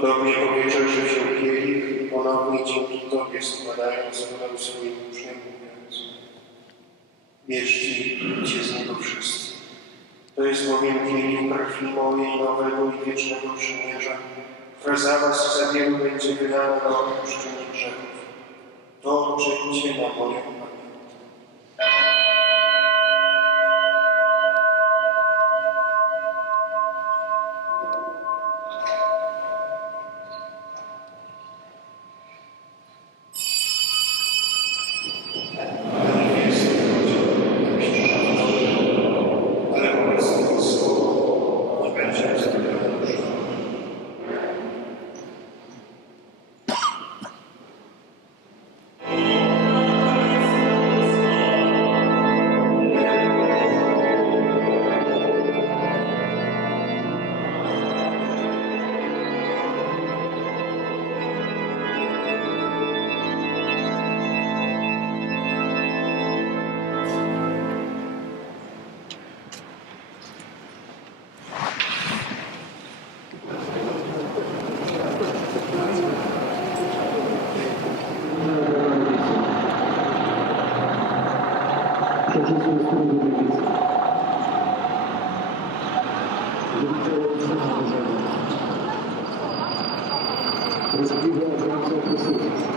Podobnie po wieczerzy wziął kielich i ponownie dzięki Tobie składając podał swoim uczniom mówiąc Bierzcie pijcie z niego wszyscy. To jest bowiem kielich krwi mojej nowego i wiecznego przymierza, która za was za wielu będzie wydana na odpuszczenie grzechów. To czyńcie na moją Którego dziedzictwa. Żywiciele Krzyża Bożego. Rozpliwa obrońcą Chrystusa.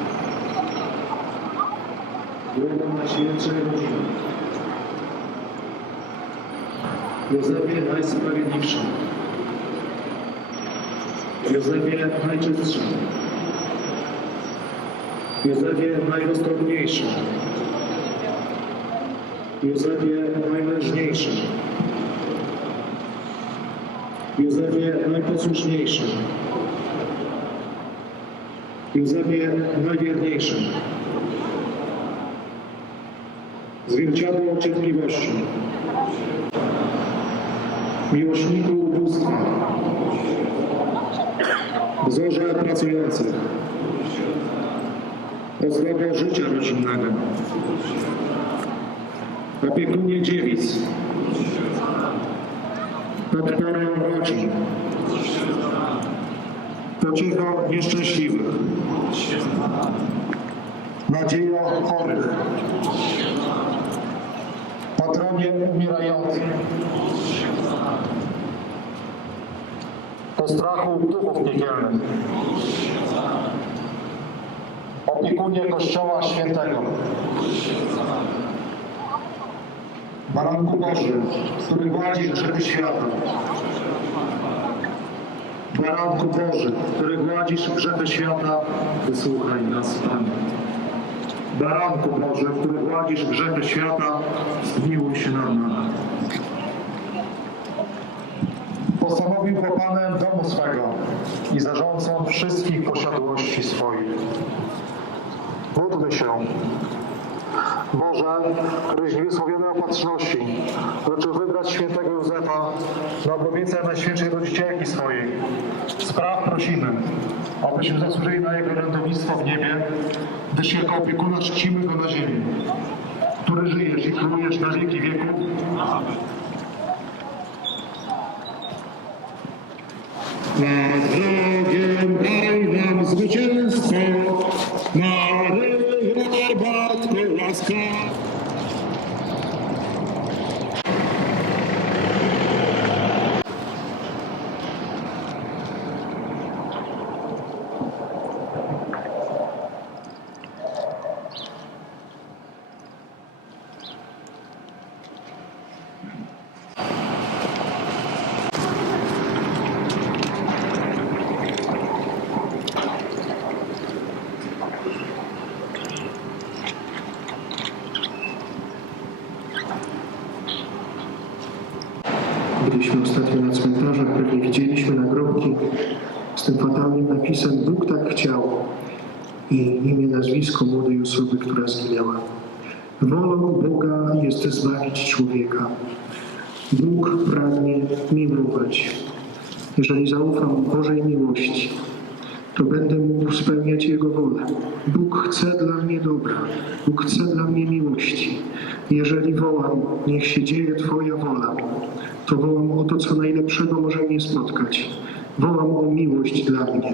Drogą Najświętszej Rodziny. Józefie Najsprawiedliwszy. Józefie Najczystszy. Józefie Najroztropniejszy. Józefie najmężniejszy, Józefie najposłuszniejszy, Józefie najwierniejszy, zwierciadło cierpliwości, miłośniku ubóstwa, wzorze pracujących, ozdrowia życia rodzinnego, opiekunie dziewic, podporę rodzin, pociechą nieszczęśliwych, nadzieją chorych, patronie umierających, postrachu duchów piekielnych, opiekunie Kościoła Świętego, Baranku Bożym, który gładzi grzechy świata. Baranku Boży, który gładzisz grzechy świata, wysłuchaj nas, Panie. Baranku Boży, który gładzisz grzechy świata, zmiłuj się nad nami. Postanowił go Panem domu swego i zarządcą wszystkich posiadłości swoich. Módlmy się. Boże, któryś niewysłowiony opatrzności, raczył wybrać świętego Józefa na oblubieńcę Najświętszej Rodzicielki swojej. Spraw prosimy, abyśmy zasłużyli na Jego lądownictwo w niebie, gdyż jako opiekuna czcimy Go na ziemi, który żyjesz i królujesz na wieki wieków. Nad wrogiem Byliśmy ostatnio na cmentarzach, pewnie widzieliśmy nagrobki z tym fatalnym napisem Bóg tak chciał i imię, nazwisko młodej osoby, która zginęła. Wolą Boga jest zbawić człowieka. Bóg pragnie miłować. Jeżeli zaufam Bożej miłości, to będę mógł spełniać Jego wolę. Bóg chce dla mnie dobra. Bóg chce dla mnie miłości. Jeżeli wołam, niech się dzieje Twoja wola, to wołam o to, co najlepszego może mnie spotkać. Wołam o miłość dla mnie.